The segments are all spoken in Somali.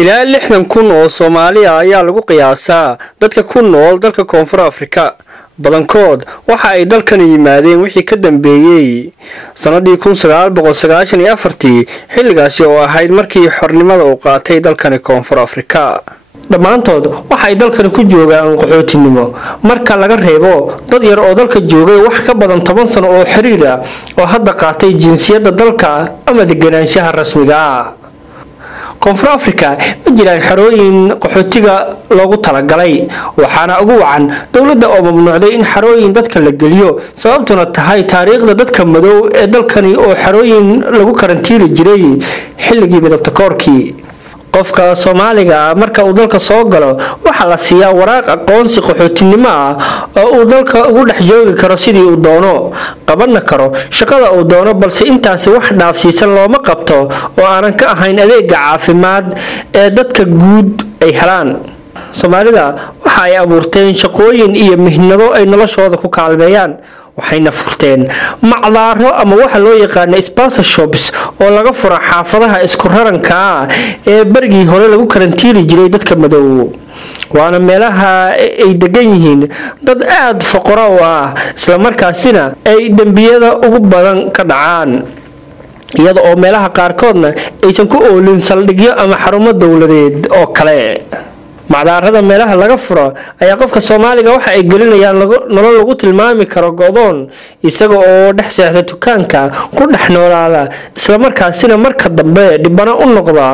ilaa 60,000 oo Soomaali ah ayaa lagu qiyaasaa dadka ku nool dalka Koonfur Afrika. badankood waxa ay dalkan yimaadeen wixii ka dambeeyay sanadii 1994 xilligaasi oo ahayd markii xornimada uu qaatay dalkan Koonfur Afrika. dhammaantood waxa ay dalkan ku joogaan qaxootinimo marka laga reebo dad yar oo dalka joogay wax ka badan 10 sano oo xiriir ah oo hadda qaatay jinsiyadda dalka ama deganaanshaha rasmiga ah. Koonfur Afrika ma jiraan xarooyin qaxootiga loogu talagalay waxaana ugu wacan dawladda oo mamnuucday in xarooyin dadka la geliyo sababtuna tahay taariikhda dadka madow ee dalkani oo xarooyin lagu karantiili jiray xilligii midabta koorkii. qofka Soomaaliga marka uu dalka soo galo waxa la siiyaa waraaq aqoonsi qaxootinimo ah oo uu dalka ugu dhex joogi karo sidii uu doono qaban karo shaqada uu doono balse intaasi wax dhaafsiisan looma qabto oo aanan ka ahayn adeeg caafimaad ee dadka guud ay helaan. Soomaalida waxa ay abuurteen shaqooyin iyo mihnado ay noloshooda ku kaalmeeyaan waxayna furteen macdaaro ama waxa loo yaqaan sponsorships oo laga furo xaafadaha isku raranka ee barigii hore lagu karantiili jiray dadka madow waana meelaha ay degan yihiin dad aad faqro ah isla markaasina ay dambiyada ugu badan ka dhacaan iyada oo meelaha qaarkoodna aysan ku oolin saldhigyo ama xarumo dawladeed oo kale. macdaarada meelaha laga furo ayaa qofka Soomaaliga waxa ay gelinayaan nolol lagu tilmaami karo go'doon isaga oo dhex seexda dukaanka ku dhex noolaada isla markaasina marka dambe dhibana u noqda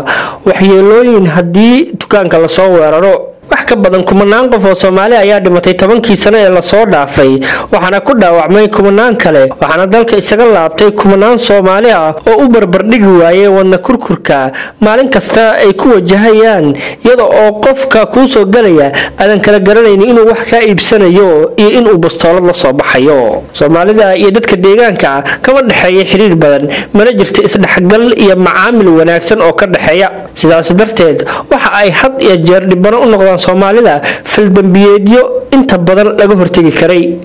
waxyeelooyin hadii dukaanka la soo weeraro. wax ka badan 10 qof oo Soomaali ayaa dhimatay 10kii sano ee la soo dhaafay waxaana ku dhaawacmay 10 kale waxaana dalka isaga laabtay 10 Soomaali ah oo u barbar dhigi waayay wadna kurkurka maalin kasta ay ku wajahayaan iyada oo qofka ku soo galaya aan kala garanaynin inuu wax ka iibsanayo iyo inuu bastoolad la soo baxayo. Soomaalida iyo dadka deegaanka kama dhaxeeyo xiriir badan mana jirto isdhaxgal iyo macaamil wanaagsan oo ka dhaxeeya sidaas darteed waxa ay had iyo jeer dhibano u noqdaan Soomaalida fil dambiyeedyo inta badan laga hortagi karay.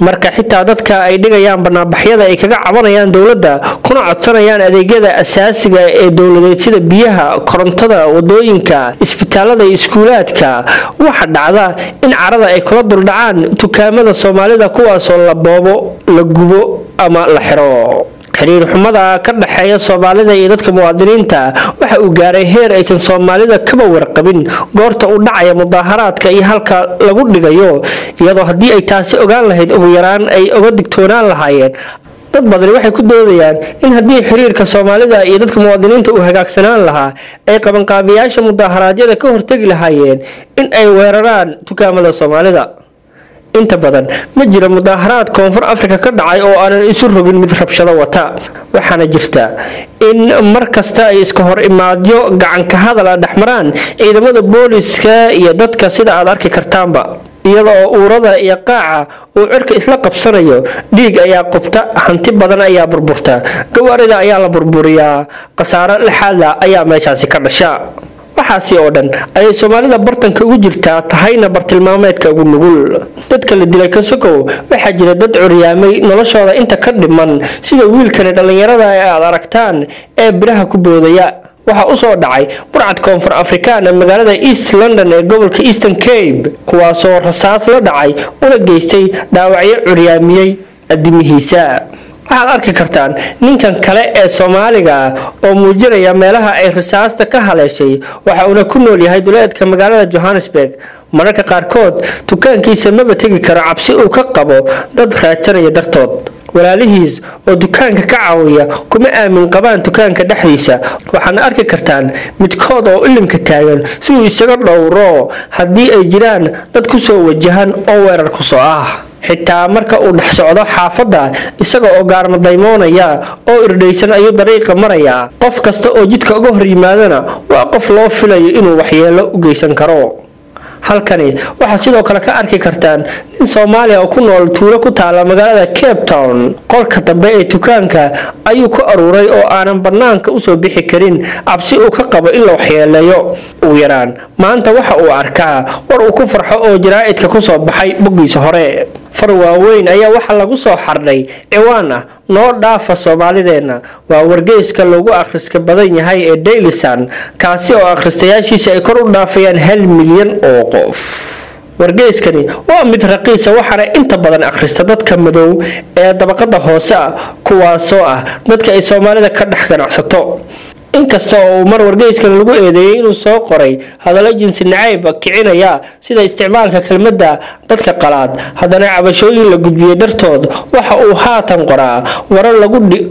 marka xitaa dadka ay dhigayaan barnaamijyada ay kaga cabanayaan dawladda kuna codsanayaan adeegyada asaasiga ee dawladeed sida biyaha, korontada, wadooyinka, isbitaalada iyo iskuulaadka waxa dhacda in carada ay kula duldhacaan dukaamada Soomaalida kuwaas oo la boobo, la gubo ama la xiro. xiriir xumada ka dhaxeeya Soomaalida iyo dadka muwaadiniinta waxa uu gaaray heer aysan Soomaalida kaba warqabin goorta uu dhacaya mudaharaadka iyo halka lagu dhigayo iyadoo hadii ay taasi ogaan lahayd ugu yaraan ay uga digtoonaan lahaayeen. dad badan waxay ku doodayaan in hadii xiriirka Soomaalida iyo dadka muwaadiniinta uu hagaagsanaan lahaa ay qaban qaabiyaasha mudaharaadyada ka hortagi lahaayeen in ay weeraraan dukaamada Soomaalida. inta badan ma jiro mudaharaad Koonfur Afrika ka dhacay oo aanan isu rogin mid rabshado wata waxaana jirta in markasta ay iska hor imaadyo gacan ka hadal dhaxmaraan ciidamada booliska iyo dadka sida aad arki kartaanba iyada oo uurada iyo qaaca uu cirka isla qabsanayo dhiig ayaa qubta hanti badan ayaa burburta gawaarida ayaa la burburiyaa qasaaro lixaad ayaa meeshaasi ka dhasha. waxaasi oo dhan ay Soomaalida bartanka ugu jirtaa tahayna bartilmaameedka ugu nugul. dadka la dilay Kasokow waxa jira dad curyaamay noloshooda inta ka dhiman sida wiilkan dhalinyarada ay aad aragtaan ee biraha ku boodaya waxa u soo dhacay burcad Koonfur Afrikaan magaalada East London ee gobolka Eastern Cape kuwaas oo rasaas la dhacay una geystay dhaawacyo curyaamiyay adimihiisa. waxaad arki kartaan ninkan kale ee Soomaaliga oo muujinaya meelaha ay rasaasta ka haleeshay waxa uu ku nool yahay duleedka magaalada Johannesburg mararka qaarkood dukaankiisa ma tagi karo cabsi uu ka qabo dad raadsanaya dartood. walaalihiis oo dukaanka ka caawiya kuma aamin qabaan dukaanka dhexdiisa waxaana arki kartaan midkood oo ilimka taagan si uu isaga dhowro hadii ay jiraan dad ku soo wajahan oo weerar ku soo ah. xitaa marka uu dhex socdo xaafadda isaga oo gaarma daymoonaya oo irdhaysan ayuu dariiqa maraya qof kasta oo jidka uga hor yimaadana waa qof loo filayo inuu waxyeelo u geysan karo. halkani waxa sidoo kale ka arki kartaan in Soomaaliya oo ku nool tuulo ku taala magaalada Cape Town qolka dambe ee dukaanka ayuu ku aruuray oo aanan banaanka u soo bixi karin cabsi uu ka qabo in la waxyeeleeyo ugu yaraan maanta waxa uu arkaa war uu ku farxo oo jaraa'idka ku soo baxay bogiisa hore. far waaweyn ayaa waxa lagu soo xardhay ciwaan ah noo dhaafa Soomaalideena. waa wargeyska lagu akhriska badan yahay ee Daily Sun kaasi oo akhristayaashiisa ay kor u dhaafayaan 1 milyan oo qof. wargeyskani waa mid raqiis ah waxaana inta badan akhrista dadka madow ee dabaqada hoose ah kuwaasoo ah dadka ay Soomaalida ka dhex ganacsato. inkasta oo mar wargeyskan lagu eedeeyay inuu soo qoray hadallo jinsi nacayb kicinaya sida isticmaalka kelmadda dadka qalaad, haddana cabashooyin la gudbiyay dartood waxa uu haatan qoraa warar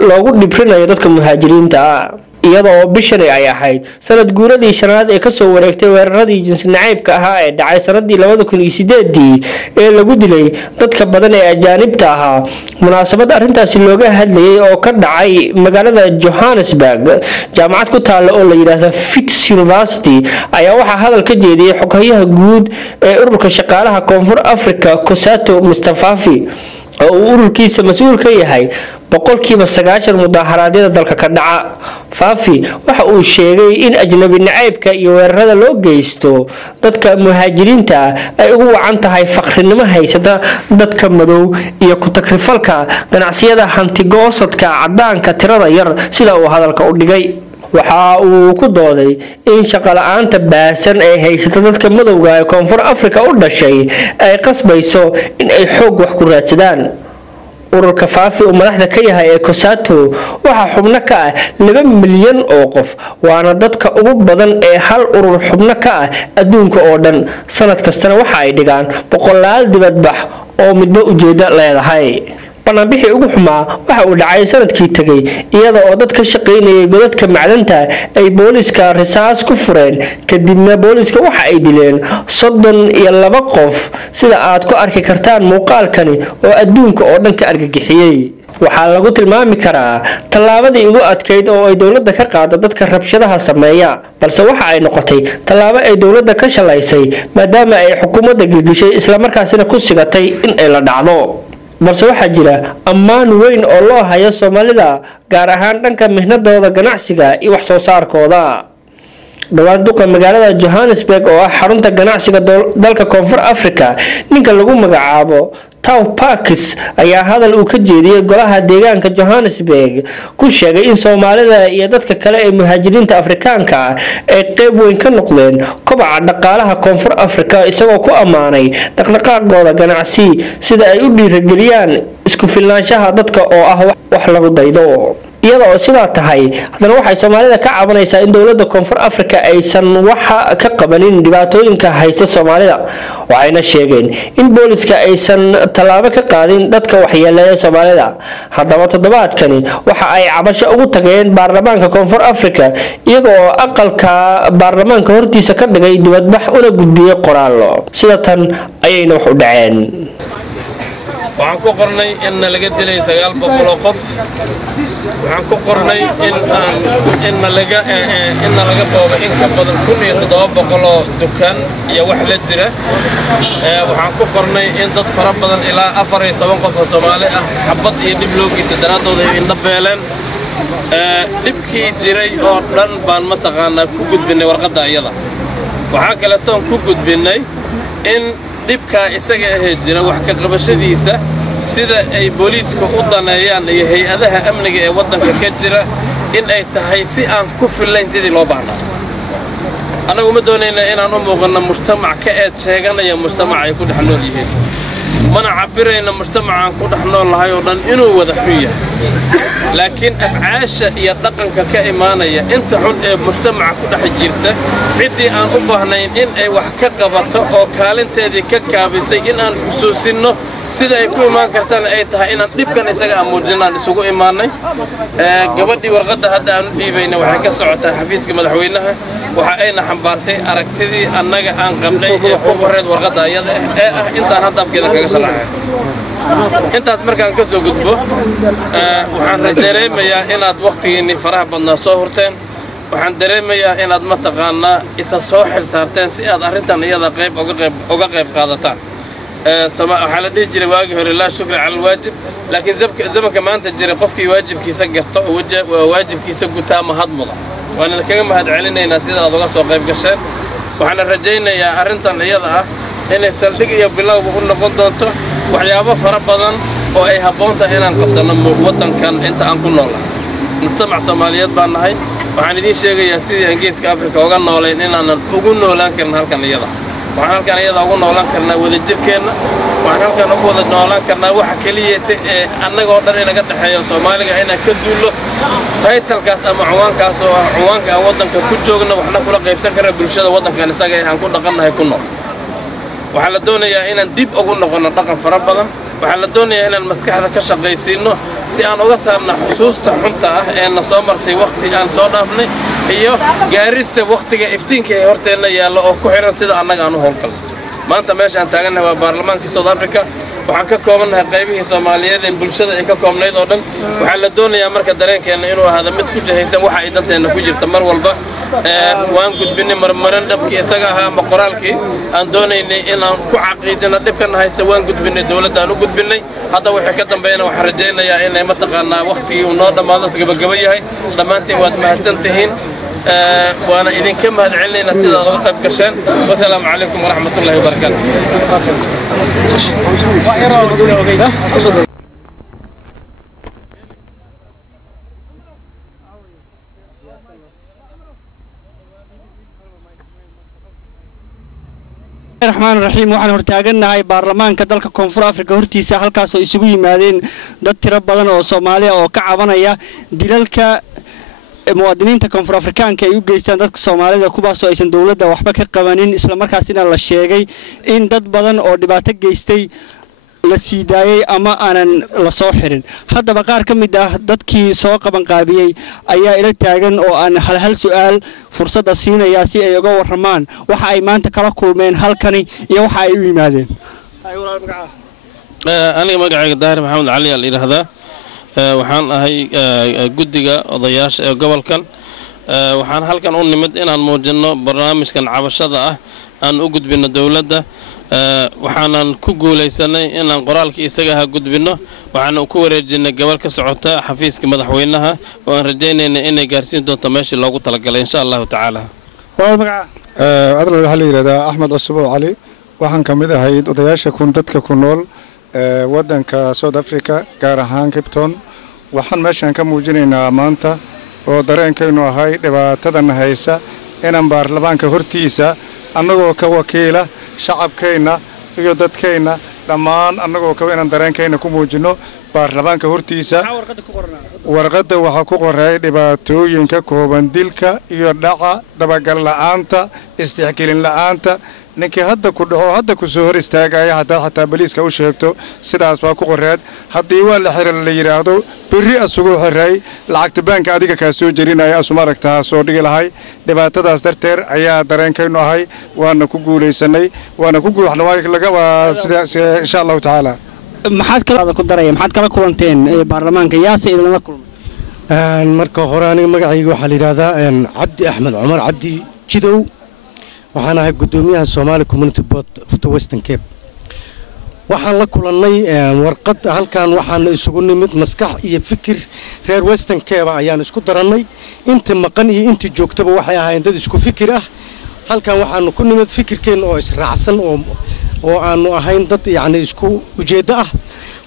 loogu dhibrinayo dadka muhaajiriinta ah. iyadoo bishan ay ahayd sanad guuradii shanaad ee ka soo wareegtay weeraradii jinsi nacaybka ahaa ee dhacay sanadii 2008 ee lagu dilay dadka badan ee ajaanibta ahaa. munaasabad arintaasi looga hadlayay oo ka dhacay magaalada Johannesburg jaamacad ku taalo oo la yiraahdo Wits University ayaa waxa hadal ka jeediyay xoghayaha guud ee ururka shaqaalaha Koonfur Afrika Cosatu Mustafafi oo ururkiisa mas'uul ka yahay boqolkiiba 90 mudaharaadyada dalka ka dhaca. Fafi waxa uu sheegay in ajnabi nacaybka iyo weerarada loo geysto dadka muhaajiriinta ay ugu wacan tahay faqrinimo haysata dadka madow iyo ku takrifalka ganacsiyada hanti-goosadka cadaanka tirada yar sida uu hadalka u dhigay. waxa uu ku dooday in shaqo la'aanta baasan ee haysata dadka madowga ee Koonfur Afrika u dhashay ay qasbayso in ay xoog wax ku raadsadaan. ururka Fafi oo madaxda ka yahay ee Cosatu waxa xubno ka ah 2 milyan oo qof waana dadka ugu badan ee hal urur xubno ka ah adduunka oo dhan. sanad kastana waxa ay dhigaan boqolaal dibadbax oo midba ujeedo leedahay. bannaanbixii ugu xumaa waxa uu dhacay sanadkii tagay iyada oo dad ka shaqeynayay godadka macdanta ay booliska risaas ku fureen kadibna booliska waxa ay dileen 32 qof sida aad ku arki kartaan muuqaalkani oo adduunka oo dhan ka argagixiyay. waxaa lagu tilmaami karaa tallaabadii ugu adkeyd oo ay dawladda ka qaado dadka rabshadaha sameeya, balse waxa ay noqotay tallaabo ay dawladda ka shalaysay maadaama ay xukuumadda gilgishay isla markaasina ku sigatay in ay la dhacdo. balse waxaa jira ammaan weyn oo loo hayo Soomaalida gaar ahaan dhanka mihnadooda ganacsiga iyo wax soo saarkooda. dhawaan duqa magaalada Johannesburg oo ah xarunta ganacsiga dalka Koonfur Afrika ninka lagu magacaabo Tau Parkes ayaa hadal uu ka jeediyay golaha deegaanka Johannesburg ku sheegay in Soomaalida iyo dadka kale ee muhaajiriinta Afrikaanka ay qayb weyn ka noqdeen kobaca dhaqaalaha Koonfur Afrika isagoo ku amaanay dhaqdhaqaaqooda ganacsi sida ay u dhiirigeliyaan isku filnaanshaha dadka oo ah wax lagu daydo. iyadoo sidaa tahay haddana waxay Soomaalida ka cabanaysaa in dawladda Koonfur Afrika aysan waxa ka qabanin dhibaatooyinka haysta Soomaalida. waxayna sheegeen in booliska aysan tallaabo ka qaadin dadka waxyeeleeya Soomaalida. haddaba toddobaadkani waxa ay cabasho ugu tageen baarlamaanka Koonfur Afrika iyagoo aqalka baarlamaanka hortiisa ka dhigay dibadbax una gudbiyay qoraallo sida tan ayayna wax u dhaceen. waxaan ku qornay in laga dilay 900 qof. waxaan ku qornay in laga boobo in ka badan 1700 dukaan iyo wax la jira. waxaan ku qornay in dad fara badan ilaa 14 qof oo Soomaali ah xabad iyo dib loo geystay daraadooda ay indhabeeleen. dhibkii jiray oo dhan baan mataqaanaa ku gudbinay warqadda iyada. waxaa kale toon ku gudbinay in dhibka isaga ah jira wax ka qabashadiisa sida ay booliiska u daneeyaan iyo hay'adaha amniga ee waddanka ka jira in ay tahay si aan ku filayn sidii loo baahnaa. anagu ma doonayna inaan u muuqano mujtamac ka eed sheeganaya mujtamac ay ku dhex nool yihiin. mana cabirayna mujtamacaan ku dhex nool lahay oo dhan inuu wada xun yahay. laakiin afcaasha iyo dhaqanka ka imaanaya inta xun ee mujtamaca ku dhex jirta ciddii aan u baahnayn in ay wax ka qabato oo kaalinteedii ka kaabisay in aan xusuusinno sida ay ku imaan kartaan ay tahay inaan dhibkan isaga aan muujinaan isugu imaanay. gabadhii warqadda hadda aan u dhiibayna waxay ka socotaa xafiiska madaxweynaha waxa ayna xambaartay aragtidii annaga aan qabnay ee ku qoreed warqadda iyada ee ah intaan hadda afkeeda kaga shalaacay. intaas markaan ka soo gudbo waxaan dareemayaa inaad waqtigiinni faraha badnaa soo hurteen. waxaan dareemayaa inaad mataqaanaa isa soo xil saarteen si aad arrintan iyada uga qayb qaadataan. waxaa la dhihi jiray waagii hore laa shukri cala alwaajib, laakiin zamanka maanta jira qofkii waajibkiisa garto oo waajibkiisa gutaa mahad mudan. waana kaga mahad celinaynaa sida aad uga soo qayb gasheen. waxaana rajaynayaa arrintan iyada ah inay saldhig iyo bilowba u noqon doonto waxyaabo fara badan oo ay habboon tahay inaan qabsanno waddankan inta aan ku noolahay mujtamac Soomaaliyeed baan nahay waxaan idin sheegayaa sidii Geeska Afrika uga noolayn inaanan ugu noolaan karin halkan iyada waxaan halkan iyada ugu noolaan karnaa wadajirkeena waxaan halkan ugu wada noolaan karnaa waxa kaliya ee annagoo dhan inaga dhaxeeyo Soomaaliga inaan ka duulo taytalkaas ama ciwaankaas oo ah ciwaanka aan waddanka ku joogno waxna kula qaybsan karnaa bulshada waddankan isaga aan ku dhaqannahay ku nool waxaa la doonayaa inaan dib ugu noqono dhaqan fara badan waxaa la doonayaa inaan maskaxda ka shaqaysiino si aan uga saarno xusuusta xunta ah ee na soo martay waqti aan soo dhaafnay iyo gaarista waqtiga iftiinka ee horteena yaalo oo ku xiran sida annaga aan u howlgalno maanta meesha aan taagannahay waa baarlamaanka South Africa waxaan ka koobannahay qaybihii Soomaaliyeed ee bulshada ay ka koobnayd oo dhan waxaa la doonayaa marka dareenkeena inuu ahaado mid ku jahaysan waxa ay danteena ku jirta mar walba waan gudbinay marmaran dhabkii isaga ahaa ama qoraalkii aan doonaynay inaan ku caqiidino dhibkan haysta waan gudbinay dawladda aan u gudbinay hadda waxa ka dambeeyana waxaan rajaynayaa inay mataqaanaa waqtigii uu noo dhamaado gabagaba yahay dhammaantiin waad mahadsantihiin وانا إذن كم هاد علينا سيدة غلطة بكرشان والسلام عليكم ورحمة الله وبركاته الرحمن الرحيم waxaan hortaaganahay baarlamaanka dalka Koonfur Afrika hortiisa halkaas oo isugu yimaadeen dad tiro badan oo Soomaali oo ka cabanaya dilalka muwaadiniinta Koonfur Afrikaanka ay u geystaan dadka Soomaalida kuwaas oo aysan dawladda waxba ka qabanin isla markaasina la sheegay in dad badan oo dhibaato geystay la siidaayay ama aanan la soo xirin haddaba qaar ka mid ah dadkii soo qaban qaabiyay ayaa ila taagan oo aan hal su'aal fursada siinaya si ay uga waramaan waxa ay maanta kala kulmeen halkani iyo waxa ay u yimaadeen aniga magacayga Daahir Maxamed Cali al yiraahdaa waxaan ahay guddiga odayaasha ee gobolkan waxaan halkan u nimid inaan muujino barnaamijkan cabashada ah aan u gudbino dawladda waxaanan ku guuleysanay inaan qoraalkii isaga ah gudbino waxaan ku wareejinay gobol ka socota xafiiska madaxweynaha oo aan rajaynayna inay gaarsiin doonto meeshii loogu talagalay insha Allah ta'ala adla waxa la yiraahdaa Axmed Cusub Cali waxaan kamid ahay odayaasha dadka ku nool waddanka South Africa gaar ahaan Cape Town waxaan meeshan ka muujinaynaa maanta oo dareenkaynu ahay dhibaatadan haysa inaan baarlamaanka hortiisa annagoo ka wakiila shacabkeena iyo dadkeena dhammaan annagoo ka inaan dareenkeena ku muujino baarlamaanka hortiisa warqadda waxa ku qoray dhibaatooyinka kooban dilka iyo dhaca dabagal la'aanta istixgelin la'aanta ninkii hadda ku dhaco hadda ku soo hor istaagaya hatta baliiska u sheegto sidaas baa ku qoreed haddii waa la xiran la yiraahdo biri asugu xiray lacagta banka adiga ka soo jarinaya asuma aragtaa soo dhigi lahay dhibaatadaas darteed ayaa dareenkaynu ahay waana ku guuleysanay waana ku guulaxnaa laga sida insha Allah ta'ala maxaad kala ku daray maxaad kala kulanteen baarlamaanka yaase idinla kulmay marka hore aniga magacayga waxa la yiraahdaa Cabdi Axmed Cumar Cabdi Jidow waxaan ahay gudoomiyaha Somali Community Board of the Western Cape waxaan la kulannay warqad halkan waxaan isugu nimid maskax iyo fikir reer Western Cape ayaan isku darannay inta maqan iyo inta joogtaba waxay ahaayeen dad isku fikir ah halkan waxaan ku nimid fikirkeen oo israacsan oo aanu ahayn dad yaani isku ujeedo ah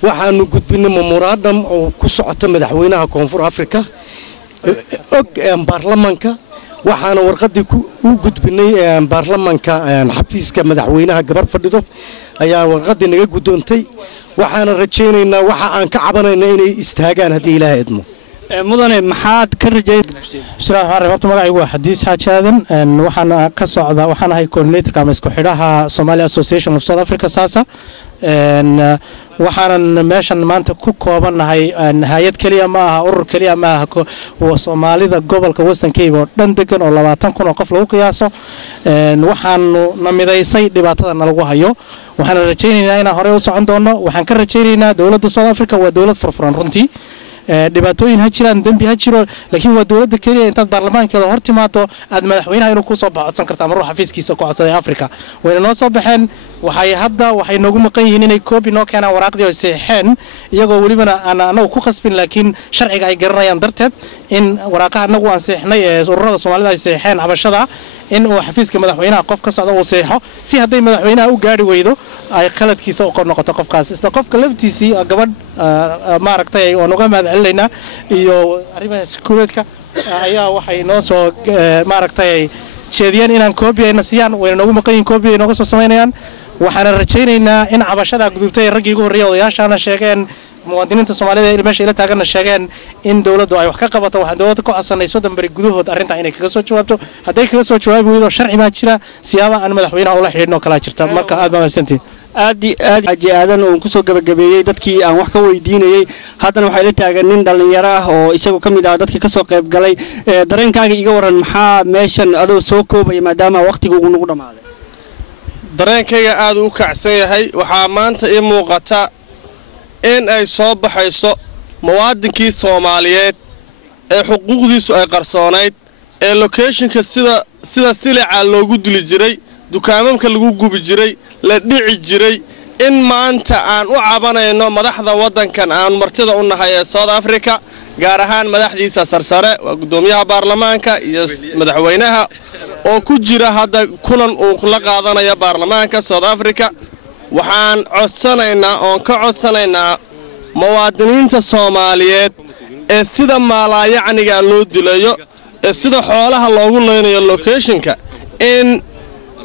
waxaanu gudbinay memorandum oo ku socota madaxweynaha Koonfur Afrika og baarlamaanka waxaana warqadii u gudbinay baarlamaanka xafiiska madaxweynaha gabar fadhido ayaa warqadii naga gudoontay waxaana rajaynaynaa waxa aan ka cabanayna inay istaagaan hadii Ilaahay idmo mudane maxaad ka rajaynaysaa bismillaahi rahmaani rahiim magacaygu waa Xadiis Xajaadan waxaan ka socdaa waxaan ahay coordinator ama isku xidhaha Somali Association of South Africa SASA waxaan meeshan maanta ku koobanahay hay'ad kaliya ma aha urur kaliya ma aha oo Soomaalida gobolka Western Cape oo dhan degan oo 20,000 oo qof lagu qiyaaso waxaan namidaysay dhibaatada lagu hayo waxaan rajaynaynaa inaan hore u socon doono waxaan ka rajaynaynaa dawladda South Africa waa dawlad furfuran runtii dhibaatooyin ha jiraan dambi ha jiro laakiin waa dawladda kaliya intaad baarlamaankeeda hor timaado aad madaxweynaha inuu ku soo baxsan kartaa mar xafiiskiisa ku codsaday Afrika wayna noo soo baxeen waxay noogu maqan yihiin inay koobi noo keenaan waraaqdii oo saxeen iyagoo waliba anagu ku khasbin laakiin sharciga ay garanayaan darteed in waraaqaha anagu aan seexnay ee ururada Soomaalida ay seexeen cabashada in uu xafiiska madaxweynaha qof ka socdo uu seexo si haday madaxweynaha u gaari weydo ay qaladkiisa u noqoto qofkaas isla qofka laftiisii gabadh maaragtay oo naga mahadcelinayna iyo arrimaha securityka ayaa waxay noo soo maaragtay jeediyeen inaan koobi ay nasiyaan wayna nagu maqayn koobi ay nooga soo sameeyaan waxaan rajaynaynaa in cabashada gudubtay raggii ugu horeeyay odayaashana sheegeen muwaadiniinta Soomaalida ee meesha ila taagan sheegeen in dawladdu ay wax ka qabato waxaan dawladda ku codsanayso dambari gudahood arrinta inay kaga soo jawaabto haday kaga soo jawaabi weydo sharci ma jira siyaaba aan madaxweynaha ula xiriirno kala jirta marka aad ma santiin aad aadan oo ku soo gabagabeeyay dadkii aan wax ka weydiinayay haddana waxay la taagan nin dhalinyaro ah oo isagu kamid ah dadkii ka soo qayb galay dareenkaaga iga waran maxaa meeshan adoo soo koobay maadaama waqtigu uu nagu dhamaaday dareenkayga aad u kacsan yahay waxaa maanta ii muuqata in ay soo baxayso muwaadinkii Soomaaliyeed ee xuquuqdiisu ay qarsoonayd ee locationka sida silica loogu dili jiray dukaamamka lagu gubi jiray la dhici jiray in maanta aan u cabanayno madaxda wadankan aan martida u nahay ee South Africa gaar ahaan madaxdiisa sarsare waa gudoomiyaha baarlamaanka iyo madaxweynaha oo ku jira hadda kulan uu la qaadanayo baarlamaanka South Africa waxaan codsanaynaa oo ka codsanaynaa muwaadiniinta Soomaaliyeed ee sida maalayacniga loo dilayo ee sida xoolaha loogu leynayo locationka in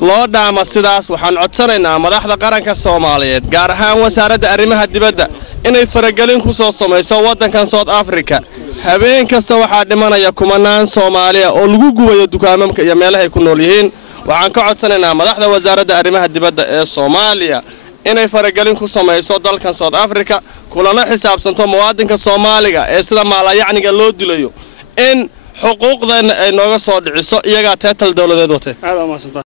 loo dhaama sidaas waxaan codsanaynaa madaxda qaranka Soomaaliyeed gaar ahaan wasaaradda arrimaha dibadda inay faragelin ku soo sameeyso wadankan South Africa habeen kasta waxa dhimanaya kumanaan Soomaaliya oo lagu gubayo dukaamamka iyo meelaha ay ku nool yihiin waxaan ka codsanaynaa madaxda wasaaradda arrimaha dibadda ee Soomaaliya inay faragelin ku sameeyso dalkan South Africa kulana xisaabtanto muwaadinka Soomaaliga ee sida maalayacniga loo dilayo in xuquuqdeena ay nooga soo dhiciso iyaga teetal dawladeed wate